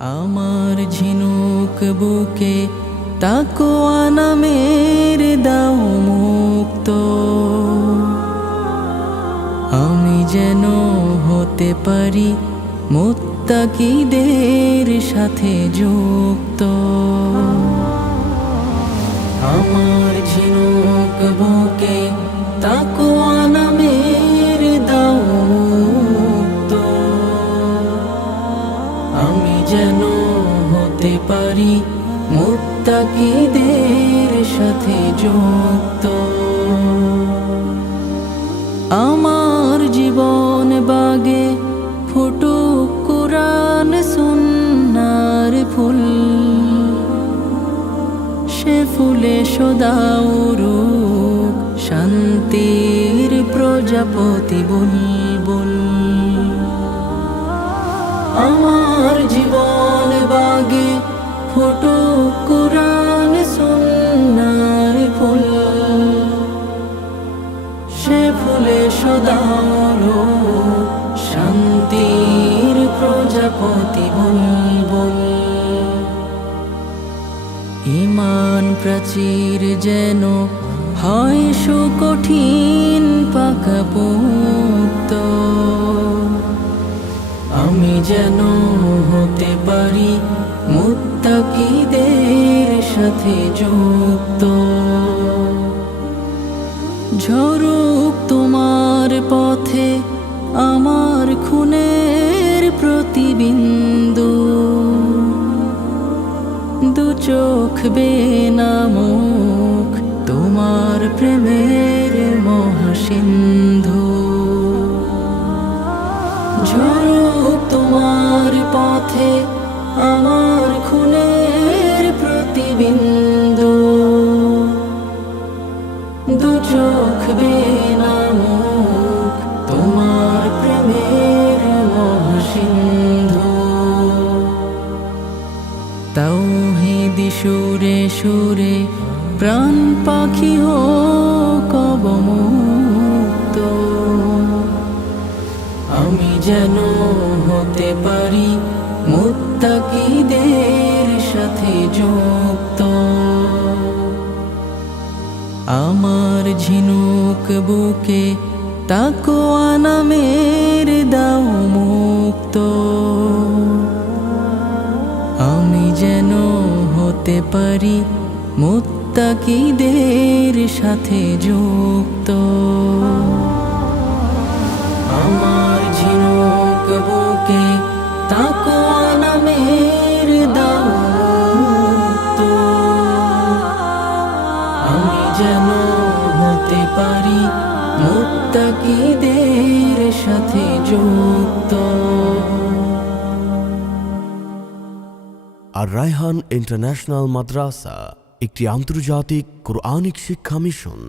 আমার ঝিনুক বুকে তাকওয়া নামের দাও মুক্ত, আমি যেন হতে পারি মুত্তাকিদের সাথে যুক্ত। আমার ঝিনুক বুকে তাকওয়া নামের দাও মুক্ত, আমি যেন হতে পারি মুত্তাকিদের সাথে যুক্ত। আমার জীবন বাগে ফুটুক কুরআন সুন্নাহর ফুল, সে ফুলে সদাও রূপ শান্তির প্রজাপতি বুলবুল। আমার জীবন বাগে ফুটুক কুরআন সুন্নাহর ফুল, সে ফুলে সদাও রূপ শান্তির প্রজাপতি বুলবুল। ঈমান প্রাচীর যেন হয় সুকঠিন পাকাপোক্ত, আমি যেন হতে পারি মুত্তাকিদের সাথে যুক্ত। ঝরুক তোমার পথে আমার খুনের প্রতিবিন্দু, দু চোখ বেনামুখ তোমার প্রেমের মহাসিন্ধু। ঝরুক তোমার পথে আমার খুনের প্রতিবিন্দু, দু চোখ বেনামুখ তোমার প্রেমের মহাসিন্ধু। তাওহীদি সুরে সুরে প্রাণ পাখি হোক অবমুক্ত, আমি যেন হতে পারি মুত্তাকিদের সাথে যুক্ত। আমার ঝিনুক বুকে তাকওয়া নামের দাও মুক্ত, আমি যেন হতে পারি মুত্তাকিদের সাথে যুক্ত। আমার ঝিনুক বুকে তাকওয়া নামের দাও মুক্ত, আমি যেন হতে পারি মুত্তাকিদের সাথে যুক্ত। আর রায়হান ইন্টারন্যাশনাল মাদ্রাসা একটি আন্তর্জাতিক কোরআনিক শিক্ষা মিশন।